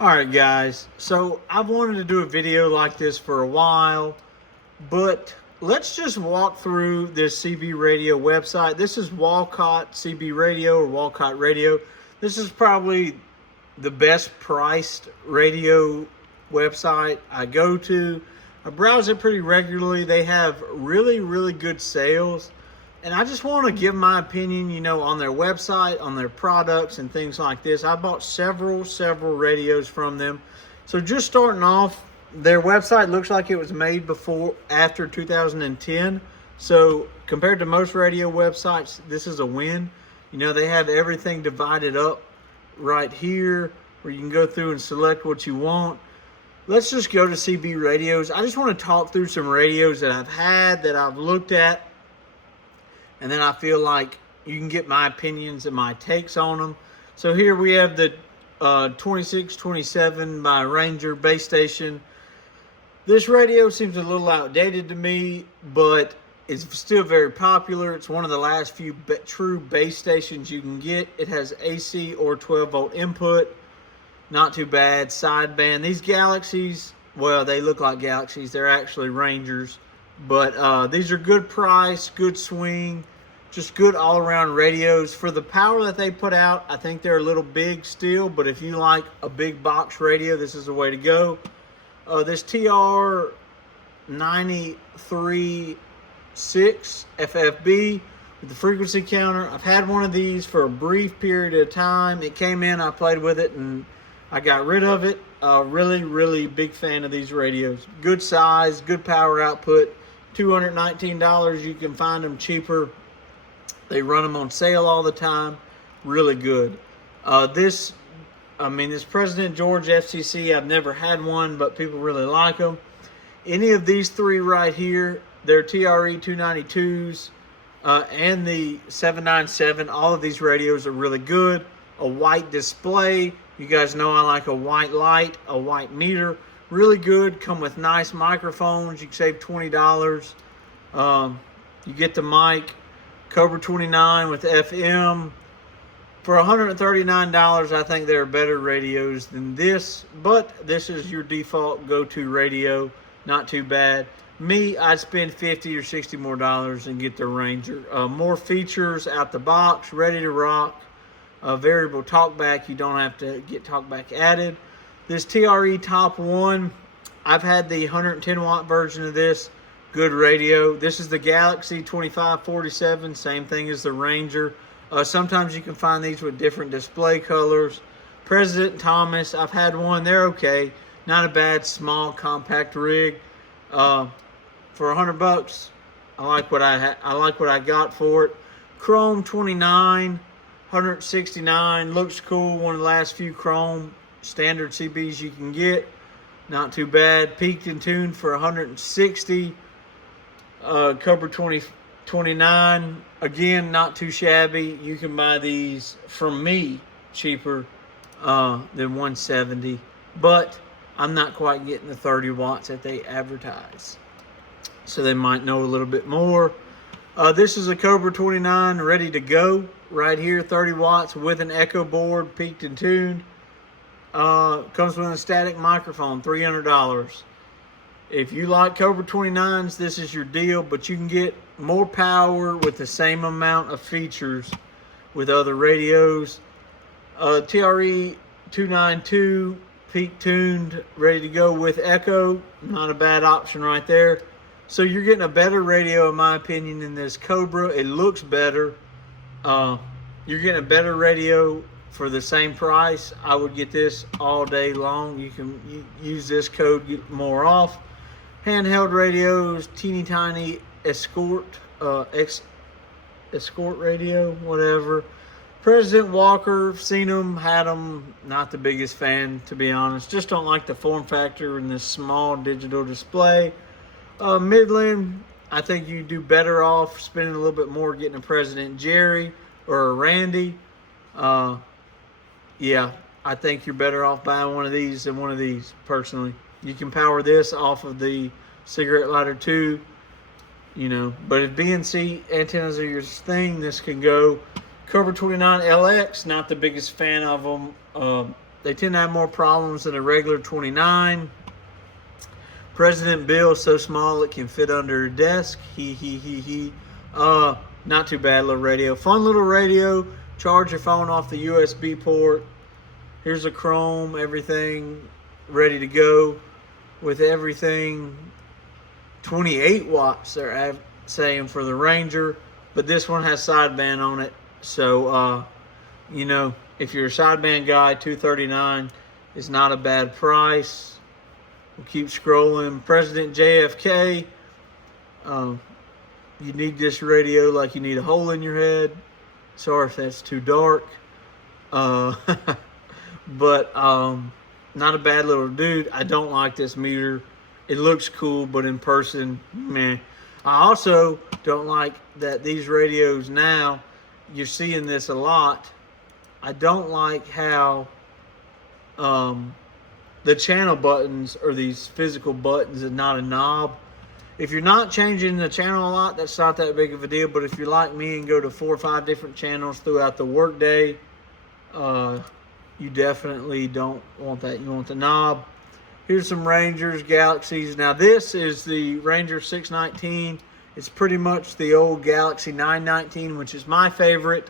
Alright guys, so I've wanted to do a video like this for a while, but let's just walk through this CB Radio website. This is Walcott CB Radio or Walcott Radio. This is probably the best priced radio website I go to. I browse it pretty regularly. They have really good sales. And I just want to give my opinion, on their website, on their products and things like this. I bought several radios from them. So just starting off, their website looks like it was made after 2010. So compared to most radio websites, this is a win. They have everything divided up right here where you can go through and select what you want. Let's just go to CB Radios. I just want to talk through some radios that I've had, that I've looked at, and then I feel like you can get my opinions and my takes on them. So here we have the 2627 by Ranger base station. This radio seems a little outdated to me, but it's still very popular. It's one of the last few true base stations you can get. It has AC or 12 volt input. Not too bad. Sideband. These Galaxies, well, they look like Galaxies. They're actually Rangers. But these are good price, good swing, just good all-around radios. For the power that they put out, I think they're a little big still, but if you like a big box radio, this is the way to go. This TR-936 FFB with the frequency counter. I've had one of these for a brief period of time. It came in, I played with it, and I got rid of it. Really big fan of these radios. Good size, good power output. $219. You can find them cheaper. They run them on sale all the time. Really good. This President George FCC, I've never had one, but people really like them. Any of these three right here, they're TRE 292s and the 797. All of these radios are really good. A white display. You guys know I like a white light, a white meter. Really good. Come with nice microphones. You can save $20. You get the mic. Cobra 29 with FM. For $139, I think there are better radios than this. But this is your default go-to radio. Not too bad. Me, I'd spend $50 or $60 more and get the Ranger. More features out the box. Ready to rock. Variable talkback. You don't have to get talkback added. This TRE Top 1, I've had the 110 watt version of this. Good radio. This is the Galaxy 2547, same thing as the Ranger. Sometimes you can find these with different display colors. President Thomas, I've had one. They're okay. Not a bad small compact rig. For $100, I like what I got for it. Chrome 29, 169, looks cool. One of the last few Chrome standard CBs you can get. Not too bad. Peaked and tuned for 160. Cobra 29, again, not too shabby. You can buy these from me cheaper than 170, but I'm not quite getting the 30 watts that they advertise. So they might know a little bit more. This is a Cobra 29 ready to go right here, 30 watts with an echo board, peaked and tuned. Comes with a static microphone, $300. If you like Cobra 29s, this is your deal, but you can get more power with the same amount of features with other radios. TRE 292, peak tuned, ready to go with echo. Not a bad option right there. So you're getting a better radio, in my opinion, than this Cobra. It looks better. You're getting a better radio for the same price. I would get this all day long. You can use this code, get more off. Handheld radios, teeny tiny Escort radio, whatever. President Walker, seen them, had them. Not the biggest fan, to be honest. Just don't like the form factor and this small digital display. Midland, I think you do better off spending a little bit more getting a President Jerry or a Randy. Yeah, I think you're better off buying one of these than one of these, personally. You can power this off of the cigarette lighter too, but if BNC antennas are your thing, this can go. Cobra 29 LX, not the biggest fan of them. They tend to have more problems than a regular 29. President Bill is so small it can fit under a desk. He. Not too bad little radio. Fun little radio. Charge your phone off the USB port. Here's a Chrome, everything ready to go with everything. 28 watts they're saying for the Ranger, but this one has sideband on it. So, you know, if you're a sideband guy, $239 is not a bad price. We'll keep scrolling. President JFK. You need this radio like you need a hole in your head. Sorry if that's too dark. But not a bad little dude. I don't like this meter. It looks cool, but in person, meh. I also don't like that these radios now, you're seeing this a lot. I don't like how the channel buttons are these physical buttons and not a knob. If you're not changing the channel a lot, that's not that big of a deal. But if you're like me and go to 4 or 5 different channels throughout the workday, you definitely don't want that. You want the knob. Here's some Rangers, Galaxies. Now this is the Ranger 619. It's pretty much the old Galaxy 919, which is my favorite.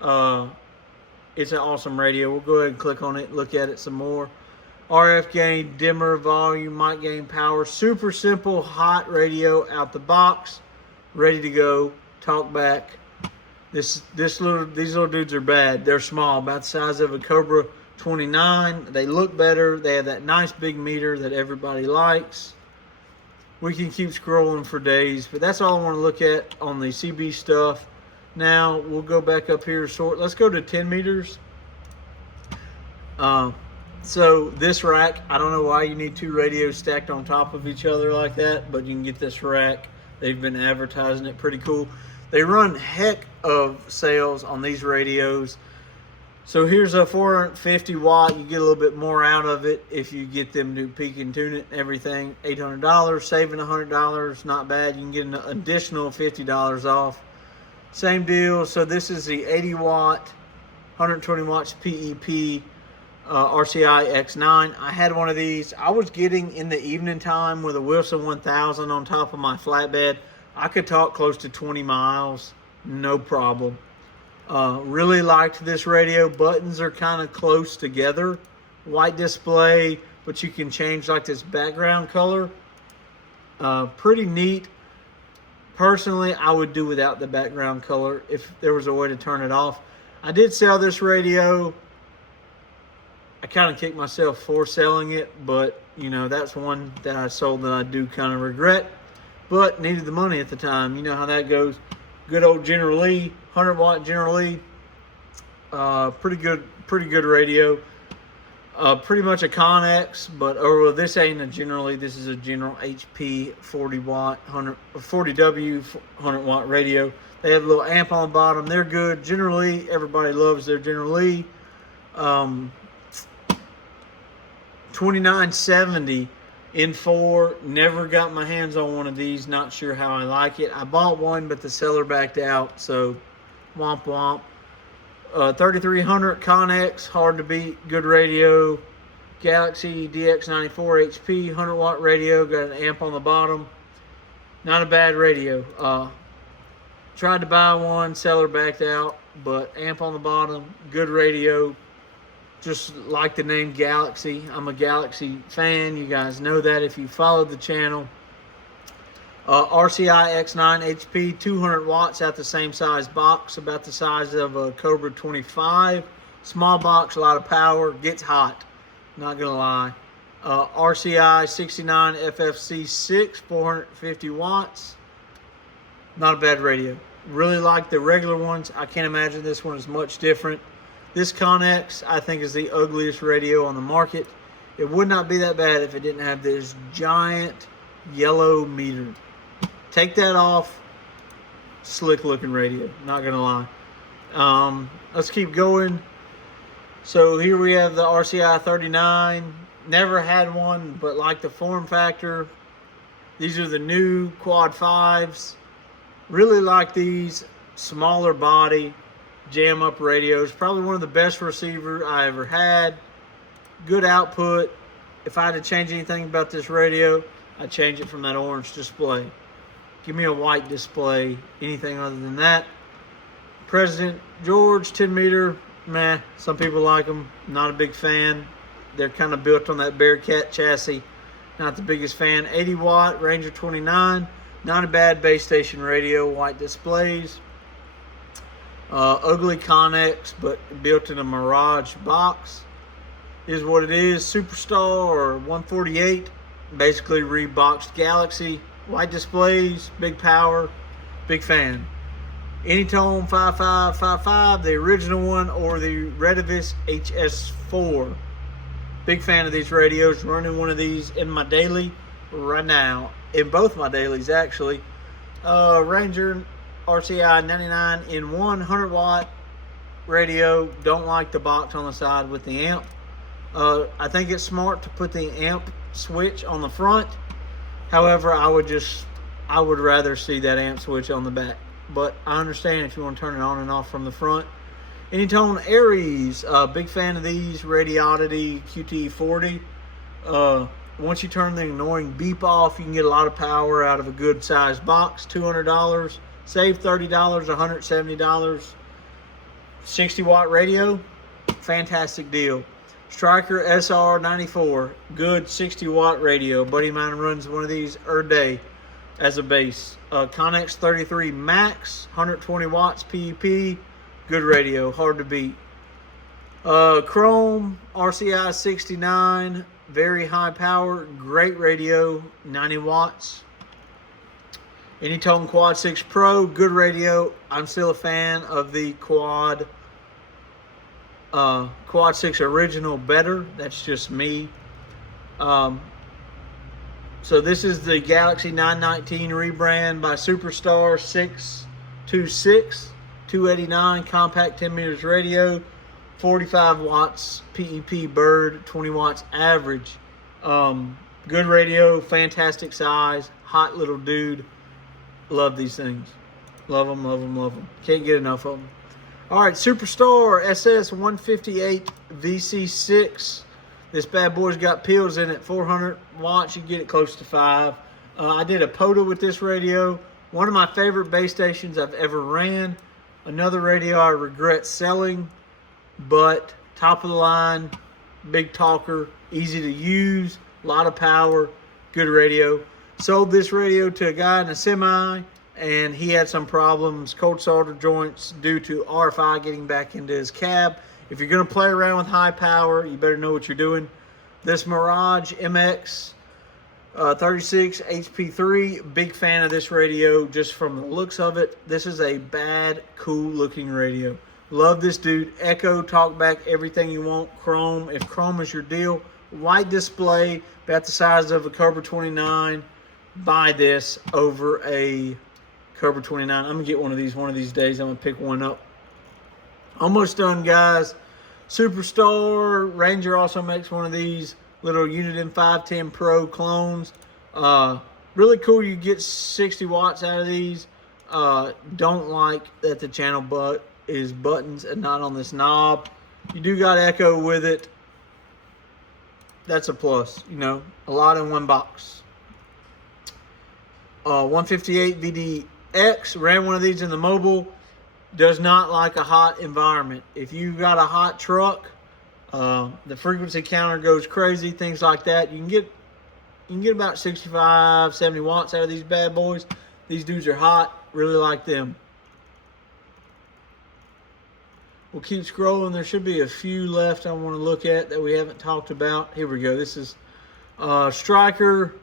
It's an awesome radio. We'll go ahead and click on it, look at it some more. RF gain, dimmer, volume, mic gain, power. Super simple, hot radio out the box, ready to go. Talk back. These little dudes are bad. They're small, about the size of a Cobra 29. They look better. They have that nice big meter that everybody likes. We can keep scrolling for days, but that's all I want to look at on the CB stuff. Now we'll go back up here. Let's go to 10 meters. So this rack, I don't know why you need 2 radios stacked on top of each other like that, but you can get this rack. They've been advertising it pretty cool. They run heck of sales on these radios. So here's a 450 watt. You get a little bit more out of it if you get them to peak and tune it and everything. $800, saving $100, not bad. You can get an additional $50 off. Same deal. So this is the 80 watt, 120 watts PEP. RCI X9. I had one of these. I was getting in the evening time with a Wilson 1000 on top of my flatbed. I could talk close to 20 miles, no problem. Really liked this radio. Buttons are kind of close together. White display, but you can change like this background color. Pretty neat. Personally, I would do without the background color if there was a way to turn it off. I did sell this radio. I kind of kicked myself for selling it, but you know, that's one that I sold that I do kind of regret, but needed the money at the time. You know how that goes. Good old General Lee, 100 watt General Lee. Pretty good radio. Pretty much a Connex, but well, this ain't a General Lee. This is a General HP 40 watt 40W 100 watt radio. They have a little amp on the bottom. They're good. General Lee, everybody loves their General Lee. 2970 in 4. Never got my hands on one of these. Not sure how I like it. I bought one, but the seller backed out, so womp womp. 3300 Connex, hard to beat. Good radio. Galaxy DX94 HP 100 watt radio. Got an amp on the bottom. Not a bad radio. Tried to buy one, seller backed out, but amp on the bottom. Good radio. Just like the name Galaxy. I'm a Galaxy fan. You guys know that if you followed the channel. RCI X9 HP, 200 watts at the same size box, about the size of a Cobra 25. Small box, a lot of power, gets hot, not gonna lie. RCI 69 FFC6, 450 watts. Not a bad radio. Really like the regular ones. I can't imagine this one is much different. This Connex, I think, is the ugliest radio on the market. It would not be that bad if it didn't have this giant yellow meter. Take that off, slick looking radio, not gonna lie. Let's keep going. So here we have the RCI 39. Never had one, but like the form factor. These are the new Quad 5s. Really like these. Smaller body, jam up radios. Probably one of the best receiver I ever had. good output. If I had to change anything about this radio, I'd change it from that orange display. Give me a white display. Anything other than that. President George, 10 meter, meh. Some people like them. Not a big fan. They're kind of built on that Bearcat chassis. Not the biggest fan. 80 watt, Ranger 29. Not a bad base station radio. White displays. Ugly Connex, but built in a Mirage box. Is what it is. Superstar or 148. Basically reboxed Galaxy. White displays, big power, big fan. Anytone 5555, the original one, or the Retevis HS4. Big fan of these radios. Running one of these in my daily right now. In both my dailies, actually. Ranger RCI 99 in 100 watt radio. Don't like the box on the side with the amp. I think it's smart to put the amp switch on the front. However, I would rather see that amp switch on the back. But I understand if you want to turn it on and off from the front. Anytone Aries, big fan of these. Radioddity QT40. Once you turn the annoying beep off, you can get a lot of power out of a good sized box. $200. Save $30, $170. 60 watt radio. Fantastic deal. Striker SR94, good 60 watt radio. Buddy of mine runs one of these every day as a base. Connex 33 Max, 120 watts PEP, good radio, hard to beat. Chrome RCI 69, very high power, great radio, 90 watts. Anytone Quad 6 Pro, good radio. I'm still a fan of the Quad 6 Original better. That's just me. So this is the Galaxy 919 rebrand by Superstar 626 289 compact 10 meters radio, 45 watts PEP bird, 20 watts average. Good radio, fantastic size, hot little dude. Love these things. Love them, love them, love them. Can't get enough of them. All right, Superstar SS158 VC6. This bad boy's got pills in it. 400 watts. You get it close to 5. I did a POTA with this radio. One of my favorite base stations I've ever ran. Another radio I regret selling, but top of the line, big talker, easy to use, a lot of power, good radio. Sold this radio to a guy in a semi, and he had some problems, cold solder joints due to RFI getting back into his cab. If you're going to play around with high power, you better know what you're doing. This Mirage MX 36 HP3, big fan of this radio just from the looks of it. This is a bad, cool looking radio. Love this dude. Echo, talkback, everything you want. Chrome, if chrome is your deal. White display, about the size of a Cobra 29. Buy this over a Cobra 29. I'm gonna get one of these days. I'm gonna pick one up. Almost done, guys. Superstar Ranger also makes one of these little Unit M510 Pro clones. Really cool. You get 60 watts out of these. Don't like that the channel is buttons and not on this knob. You do got echo with it. That's a plus, you know, a lot in one box. 158 VDX, ran one of these in the mobile. Does not like a hot environment. If you got a hot truck, the frequency counter goes crazy, things like that. You can get about 65, 70 watts out of these bad boys. These dudes are hot, really like them. We'll keep scrolling. There should be a few left I want to look at that we haven't talked about. Here we go. This is Striker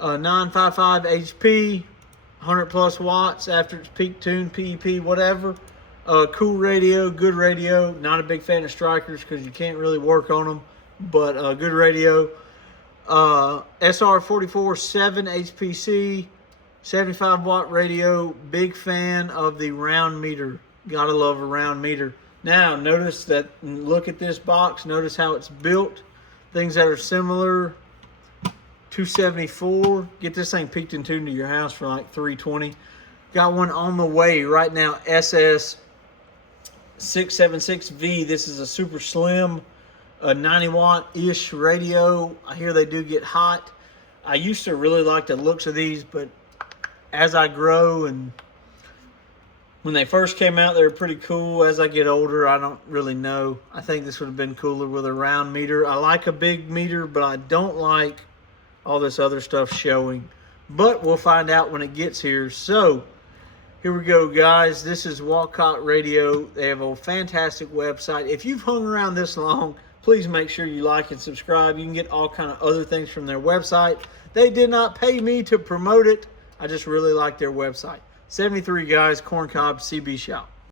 955 HP, 100 plus watts after its peak tune, PEP, whatever. Cool radio, good radio. Not a big fan of Strikers because you can't really work on them, but good radio. SR44 7 HPC, 75 watt radio. Big fan of the round meter. Gotta love a round meter. Now, notice that, look at this box. Notice how it's built. Things that are similar. 274. Get this thing peaked and tuned to your house for like 320. Got one on the way right now. SS676V. This is a super slim a 90 watt-ish radio. I hear they do get hot. I used to really like the looks of these, but as I grow, and when they first came out, they were pretty cool. As I get older, I don't really know. I think this would have been cooler with a round meter. I like a big meter, but I don't like all this other stuff showing. But we'll find out when it gets here. So here we go, guys. This is Walcott Radio. They have a fantastic website. If you've hung around this long, please make sure you like and subscribe. You can get all kind of other things from their website. They did not pay me to promote it. I just really like their website. 73 guys, Corncob CB Shop.